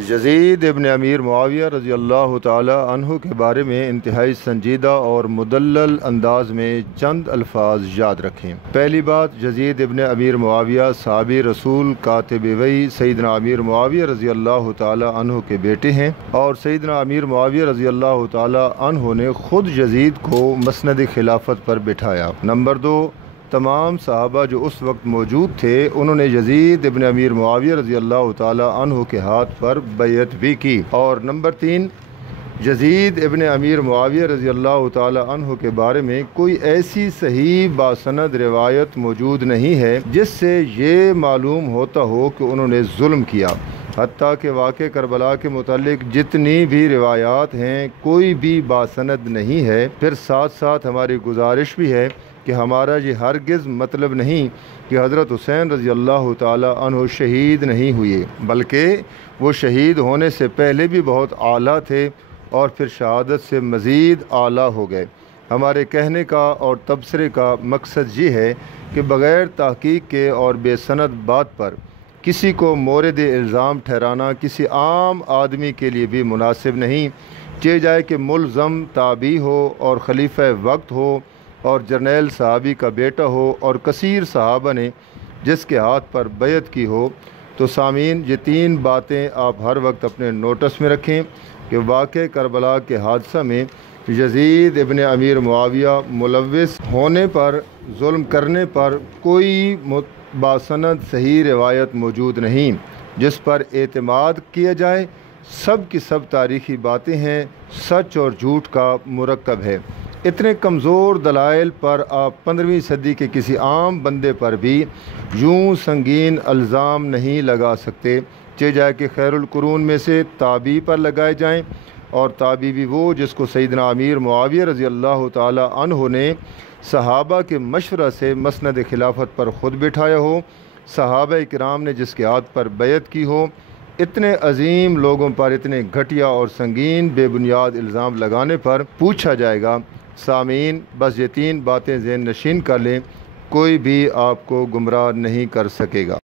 यज़ीद इब्न अमीर मुआविया रज़ी अल्लाह ताला अन्हु के बारे में इंतहाई संजीदा और मुदल्लल अंदाज में चंद अल्फाज याद रखें। पहली बात, यज़ीद इब्न अमीर मुआविया साहबी रसूल कातिब वही सैयदना अमीर मुआविया रज़ी अल्लाह ताला अन्हु के बेटे हैं और सैयदना अमीर मुआविया रज़ी अल्लाह ताला अन्हु ने ख़ुद यज़ीद को मसनद खिलाफत पर बिठाया। नंबर दो, तमाम सहाबा जो उस वक्त मौजूद थे उन्होंने यज़ीद इब्न अमीर मुआविया रज़ी अल्लाह ताला अन्हु के हाथ पर बैयत भी की। और नंबर तीन, यज़ीद इब्न अमीर मुआविया रज़ी अल्लाह ताला अन्हु के बारे में कोई ऐसी सही बासनद रिवायत मौजूद नहीं है जिससे ये मालूम होता हो कि उन्होंने जुल्म किया। हत्ता कि वाक़े करबला के मुतालिक जितनी भी रिवायात हैं कोई भी बासनद नहीं है। फिर साथ साथ हमारी गुजारिश भी है कि हमारा ये हरगिज़ मतलब नहीं कि हज़रत हुसैन रज़ी अल्लाह ताला अन्हु शहीद नहीं हुए, बल्कि वो शहीद होने से पहले भी बहुत आला थे और फिर शहादत से मज़ीद आला हो गए। हमारे कहने का और तबसरे का मकसद ये है कि बग़ैर तहक़ीक़ के और बेसनद बात पर किसी को मोरद इल्ज़ाम ठहराना किसी आम आदमी के लिए भी मुनासिब नहीं। चाहे जाए कि मुल्ज़म ताबी हो और खलीफ़ा वक्त हो और जर्नैल साहबी का बेटा हो और कसीर सहाबा ने जिसके हाथ पर बैत की हो। तो सामीन, ये तीन बातें आप हर वक्त अपने नोटिस में रखें कि वाक़े करबला के हादसा में यज़ीद इब्न अमीर मुआविया मुलव्विस होने पर, जुल्म करने पर कोई बासनद सही रिवायत मौजूद नहीं जिस पर एतमाद किया जाए। सब की सब तारीख़ी बातें हैं, सच और झूठ का मुरक्कब है। इतने कमज़ोर दलाइल पर आप 15वीं सदी के किसी आम बंदे पर भी यूँ संगीन इल्ज़ाम नहीं लगा सकते। चाहे जाए कि खैरुल कुरून में से ताबी पर लगाए जाएं, और ताबी भी वो जिसको सैयदना अमीर मुआविया रज़ी अल्लाह ताला अन्हु ने सहाबा के मशवरा से मसनद खिलाफत पर ख़ुद बिठाया हो, सहाबा किराम ने जिसके हाथ पर बैत की हो। इतने अजीम लोगों पर इतने घटिया और संगीन बेबुनियाद इल्ज़ाम लगाने पर पूछा जाएगा। सामीन, बस ये तीन बातें ज़हन नशीन कर लें, कोई भी आपको गुमराह नहीं कर सकेगा।